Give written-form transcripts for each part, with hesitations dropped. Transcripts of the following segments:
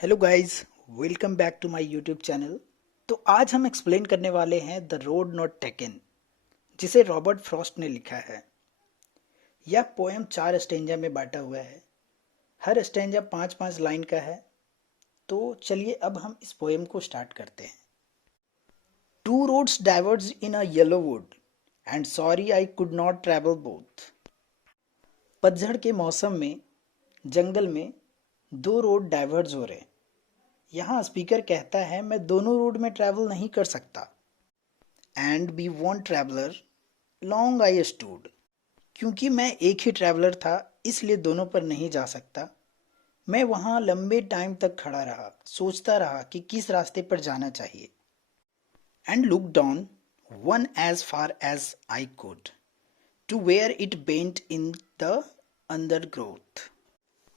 Hello guys, welcome back to my YouTube channel. तो आज हम एक्सप्लेन करने वाले हैं द रोड नॉट टेकन, जिसे रॉबर्ट फ्रॉस्ट ने लिखा है। यह पोएम 4 स्टेंजा में बांटा हुआ है। हर स्टेंजा 5-5 लाइन का है। तो चलिए अब हम इस पोएम को स्टार्ट करते हैं। Two roads diverge in a yellow wood and sorry I could not travel both. पतझड़ के मौसम में जंगल में दो रोड डाइवर्ज हो रहे। यहाँ स्पीकर कहता है मैं दोनों रोड में ट्रैवल नहीं कर सकता। And be one traveller long I stood. क्योंकि मैं एक ही ट्रैवलर था इसलिए दोनों पर नहीं जा सकता। मैं वहाँ लंबे टाइम तक खड़ा रहा, सोचता रहा कि किस रास्ते पर जाना चाहिए। And look down one as far as I could to where it bent in the undergrowth.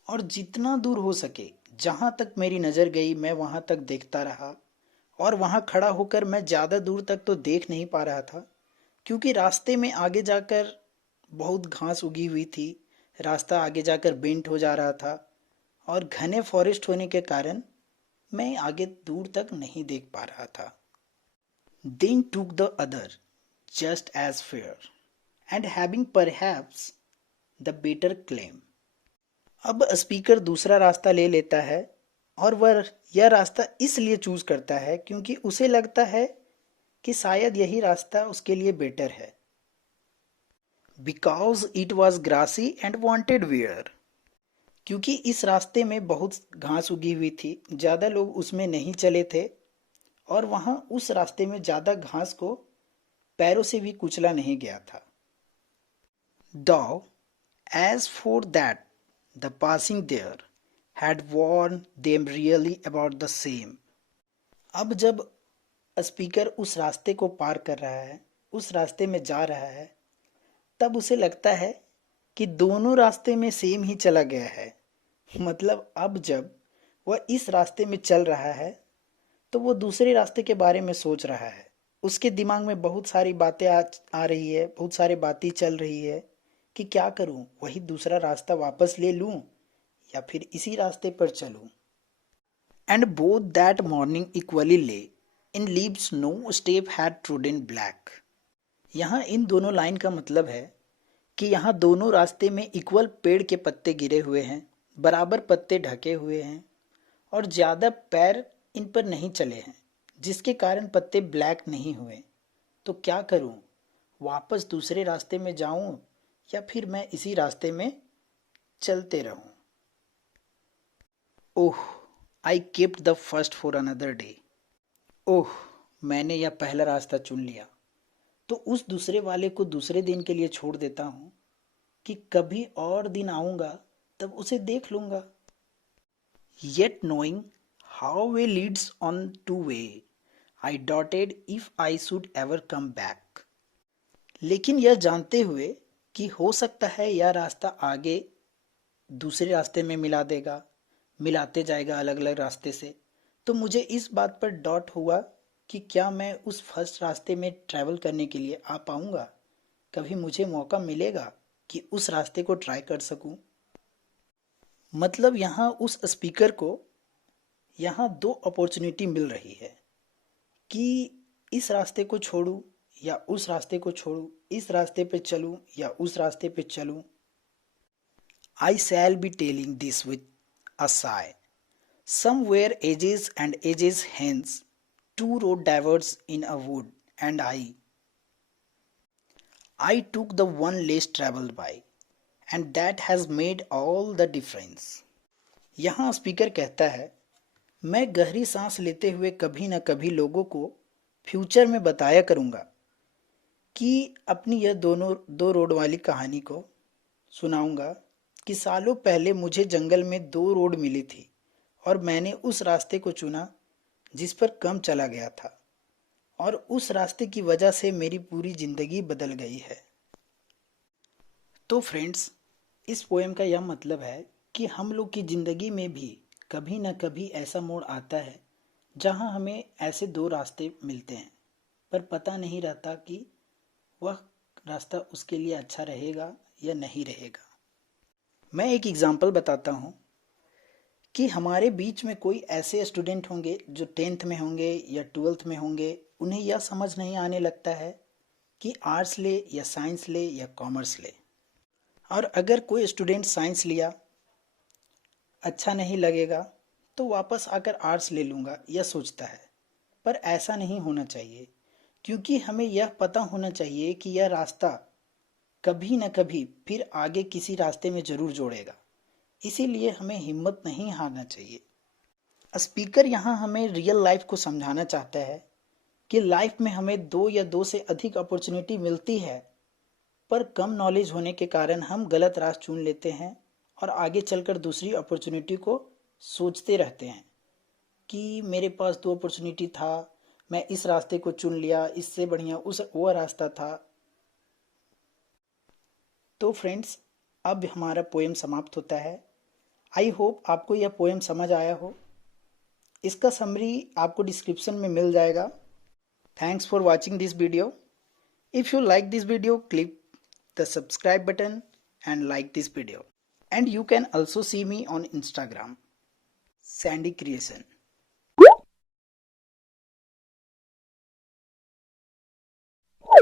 और जितना दूर हो सके, जहाँ तक मेरी नज़र गई मैं वहाँ तक देखता रहा। और वहाँ खड़ा होकर मैं ज़्यादा दूर तक तो देख नहीं पा रहा था, क्योंकि रास्ते में आगे जाकर बहुत घास उगी हुई थी। रास्ता आगे जाकर बेंट हो जा रहा था और घने फॉरेस्ट होने के कारण मैं आगे दूर तक नहीं देख पा रहा था। Then took the other just as fair and having perhaps the better claim. अब स्पीकर दूसरा रास्ता ले लेता है और वह यह रास्ता इसलिए चूज करता है क्योंकि उसे लगता है कि शायद यही रास्ता उसके लिए बेटर है। Because it was grassy and wanted wear. क्योंकि इस रास्ते में बहुत घास उगी हुई थी, ज़्यादा लोग उसमें नहीं चले थे और वहाँ उस रास्ते में ज़्यादा घास को पैरों से भी कुचला नहीं गया था। Though, as for that, the passing there had warned them really about the same. अब जब स्पीकर उस रास्ते को पार कर रहा है, उस रास्ते में जा रहा है, तब उसे लगता है कि दोनों रास्ते में सेम ही चला गया है। मतलब अब जब वह इस रास्ते में चल रहा है तो वो दूसरे रास्ते के बारे में सोच रहा है। उसके दिमाग में बहुत सारी बातें आ रही है, बहुत सारी बातें चल रही है कि क्या करूं, वही दूसरा रास्ता वापस ले लूं या फिर इसी रास्ते पर चलूं। And both that morning equally lay in leaves no step had trodden black. यहाँ इन दोनों लाइन का मतलब है कि यहाँ दोनों रास्ते में इक्वल पेड़ के पत्ते गिरे हुए हैं, बराबर पत्ते ढके हुए हैं और ज़्यादा पैर इन पर नहीं चले हैं, जिसके कारण पत्ते ब्लैक नहीं हुए। तो क्या करूं, वापस दूसरे रास्ते में जाऊं या फिर मैं इसी रास्ते में चलते रहूं। Oh, I kept the first for another day. Oh, मैंने यह पहला रास्ता चुन लिया तो उस दूसरे वाले को दूसरे दिन के लिए छोड़ देता हूँ कि कभी और दिन आऊँगा तब उसे देख लूँगा। Yet knowing how way Leeds on two way I dotted if I should ever come back. लेकिन यह जानते हुए कि हो सकता है यह रास्ता आगे दूसरे रास्ते में मिला देगा, मिलाते जाएगा अलग अलग रास्ते से, तो मुझे इस बात पर डॉट हुआ कि क्या मैं उस फर्स्ट रास्ते में ट्रैवल करने के लिए आ पाऊंगा, कभी मुझे मौका मिलेगा कि उस रास्ते को ट्राई कर सकूं। मतलब यहाँ उस स्पीकर को यहाँ दो अपॉर्चुनिटी मिल रही है कि इस रास्ते को छोड़ूं या उस रास्ते को छोड़ूं, इस रास्ते पे चलूं या उस रास्ते पे चलूं। I shall be telling this with a sigh. Somewhere ages and ages hence, two road diverged in a wood, and I took the one less traveled by, and that has made all the difference. यहाँ speaker कहता है, मैं गहरी सांस लेते हुए कभी न कभी लोगों को फ्यूचर में बताया करूँगा कि अपनी यह दोनों दो रोड वाली कहानी को सुनाऊंगा कि सालों पहले मुझे जंगल में दो रोड मिली थी और मैंने उस रास्ते को चुना जिस पर कम चला गया था और उस रास्ते की वजह से मेरी पूरी जिंदगी बदल गई है। तो फ्रेंड्स, इस पोएम का यह मतलब है कि हम लोग की ज़िंदगी में भी कभी ना कभी ऐसा मोड़ आता है जहां हमें ऐसे दो रास्ते मिलते हैं, पर पता नहीं रहता कि वह रास्ता उसके लिए अच्छा रहेगा या नहीं रहेगा। मैं एक एग्जांपल बताता हूँ कि हमारे बीच में कोई ऐसे स्टूडेंट होंगे जो 10th में होंगे या 12th में होंगे, उन्हें यह समझ नहीं आने लगता है कि आर्ट्स ले या साइंस ले या कॉमर्स ले। और अगर कोई स्टूडेंट साइंस लिया, अच्छा नहीं लगेगा तो वापस आकर आर्ट्स ले लूँगा यह सोचता है। पर ऐसा नहीं होना चाहिए, क्योंकि हमें यह पता होना चाहिए कि यह रास्ता कभी न कभी फिर आगे किसी रास्ते में ज़रूर जोड़ेगा। इसीलिए हमें हिम्मत नहीं हारना चाहिए। स्पीकर यहाँ हमें रियल लाइफ को समझाना चाहता है कि लाइफ में हमें दो या दो से अधिक अपॉर्चुनिटी मिलती है, पर कम नॉलेज होने के कारण हम गलत रास्ता चुन लेते हैं और आगे चलकर दूसरी अपॉर्चुनिटी को सोचते रहते हैं कि मेरे पास दो अपॉर्चुनिटी था, मैं इस रास्ते को चुन लिया, इससे बढ़िया वो रास्ता था। तो फ्रेंड्स, अब हमारा पोएम समाप्त होता है। आई होप आपको यह पोएम समझ आया हो। इसका समरी आपको डिस्क्रिप्शन में मिल जाएगा। Thanks for watching this video. If you like this video, click the subscribe button and like this video. And you can also see me on Instagram, Sandy Creation.